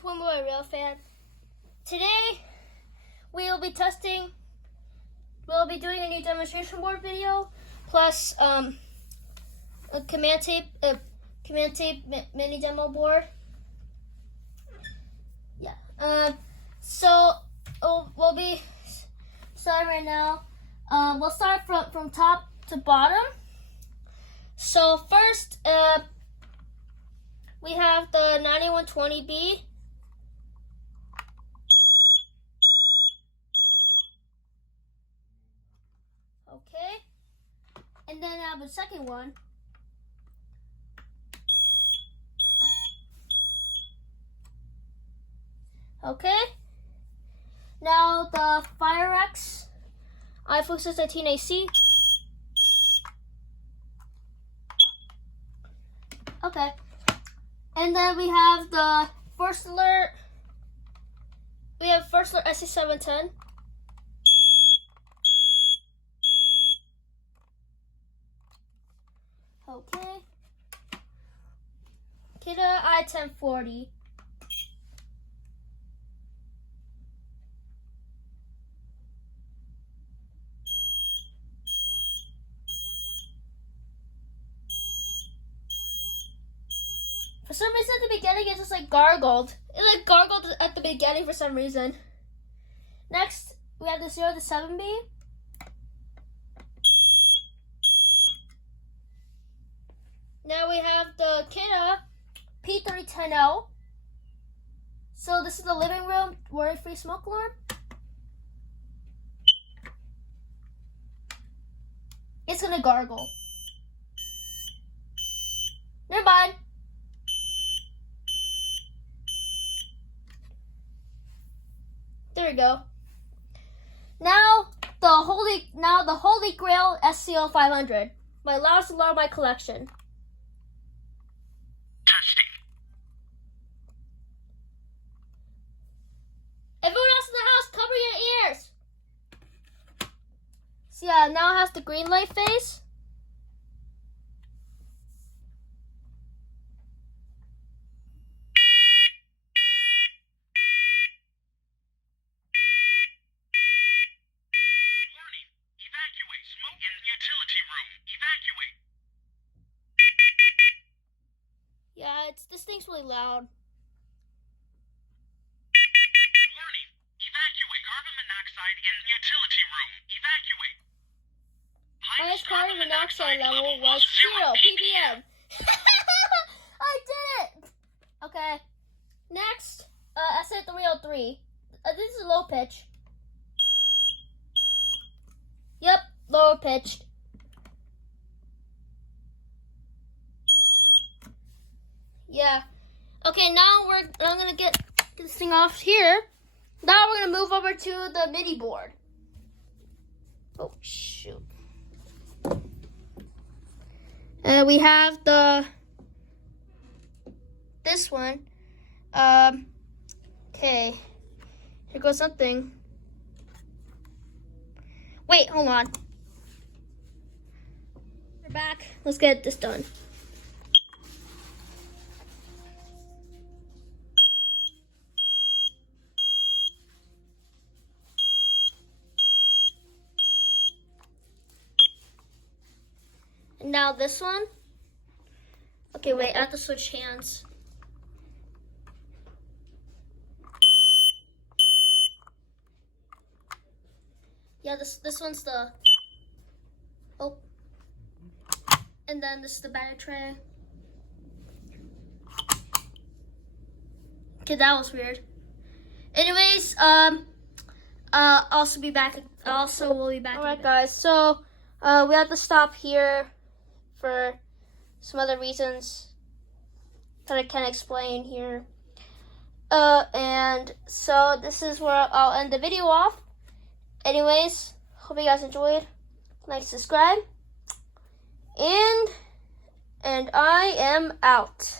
guys, One More Real Fan. Today we'll be doing a new demonstration board video, plus a command tape mini demo board. Yeah. So we'll be starting right now. We'll start from top to bottom. So first, we have the 9120B. Okay. And then I have a second one. Okay. Now the Firex iFocus 13 AC. Okay. And then we have the First Alert. We have First Alert SC710. Okay. Kidda I1040. For some reason at the beginning it just gargled. It gargled at the beginning for some reason. Next, we have the 0 to 7B. Now we have the Kidda P3010L. So this is the living room worry-free smoke alarm. It's gonna gargle. Never mind. There we go. Now the Holy Grail SCO 500, my loudest alarm in my collection. Testing. Everyone else in the house, cover your ears. So yeah, now it has the green light phase. Evacuate. Smoke in utility room. Evacuate. Yeah, this thing's really loud. Warning. Evacuate. Carbon monoxide in utility room. Evacuate. Highest carbon monoxide level was 0 ppm. I did it. Okay. Next, SA303. This is low pitch. Yep, lower pitched. Yeah. Okay, now I'm gonna get this thing off here. Now we're gonna move over to the MIDI board. Oh shoot. We have this one. Okay. Here goes something. Wait, hold on. We're back. Let's get this done. And now this one. Okay, wait, I have to switch hands. Yeah, this one's the, oh, and then this is the battery tray. Okay, that was weird. Anyways, we'll be back. Alright guys, so, we have to stop here for some other reasons that I can't explain here. And so this is where I'll end the video off. Anyways, hope you guys enjoyed. Like, subscribe, and I am out.